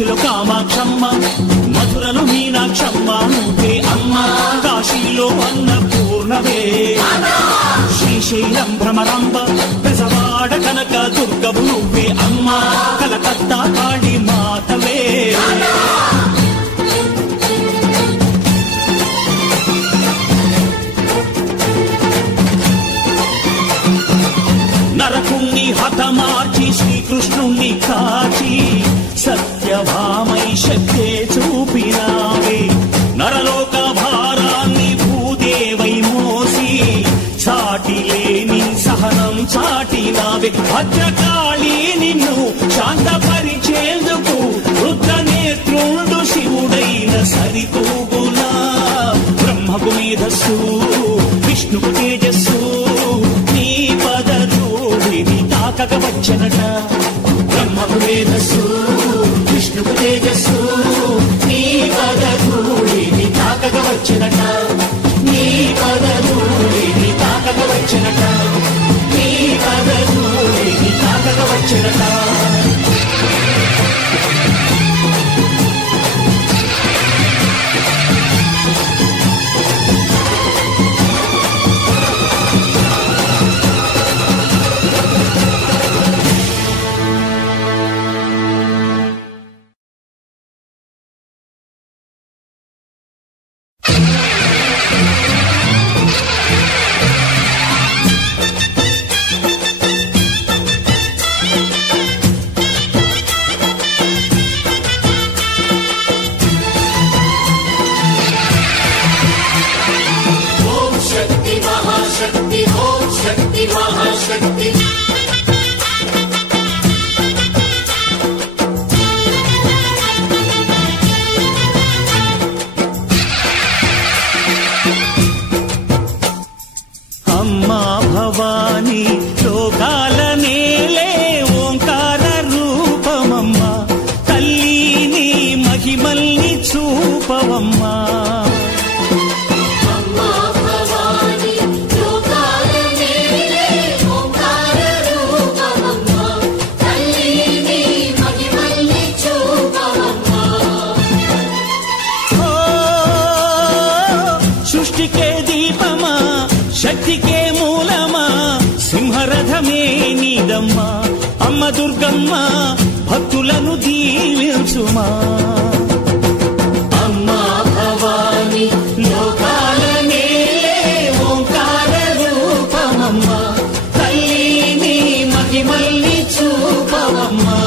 కంచిలో కామాక్షమ్మ, మధురలో మీనాక్షమ్మ నువ్వే అమ్మ, కాశీలో అన్నపూర్ణవే, శ్రీశైలం భ్రమరాంబ, పెసవాడ కనక దుర్గవు నువ్వే అమ్మ, కలకత్తా కాళీ మాతవే. నరకుణ్ణి హతమార్చి శ్రీకృష్ణుణ్ణి కాచి సత్యభామై శక్తే చూపినావే, నరలోక భారాన్ని భూదేవై మోసి సాటి లేని సహనం చాటినావే. భద్రకాళి నిన్ను శాంతపరిచేందుకు రుద్రనేత్రుండు శివుడైన సరితూగునా, బ్రహ్మకు మేధస్సు విష్ణుకు తేజస్సు నీ పదధూళిని తాకక వచ్చనట, బ్రహ్మకు మేధస్సు విష్ణుకు తేజస్సు నీ పదధూళిని తాకక వచ్చనట, నీ పదధూళిని తాకక వచ్చనట, నీ పదధూళిని తాకక వచ్చనట. అమ్మా భవాని లోకాల నేలే ఓంకార రూపమమ్మ, తల్లిని మహిమల్ని చూపవమ్మా. సృష్టికే దీపమా శక్తికే మూలమా, సింహరథమే నీదమ్మా, అమ్మ దుర్గమ్మ భక్తులను దీవించుమా. అమ్మా భవాని లోకాల నేలే ఓంకార రూపమమ్మ, తల్లిని మహిమల్ని చూపవమ్మా.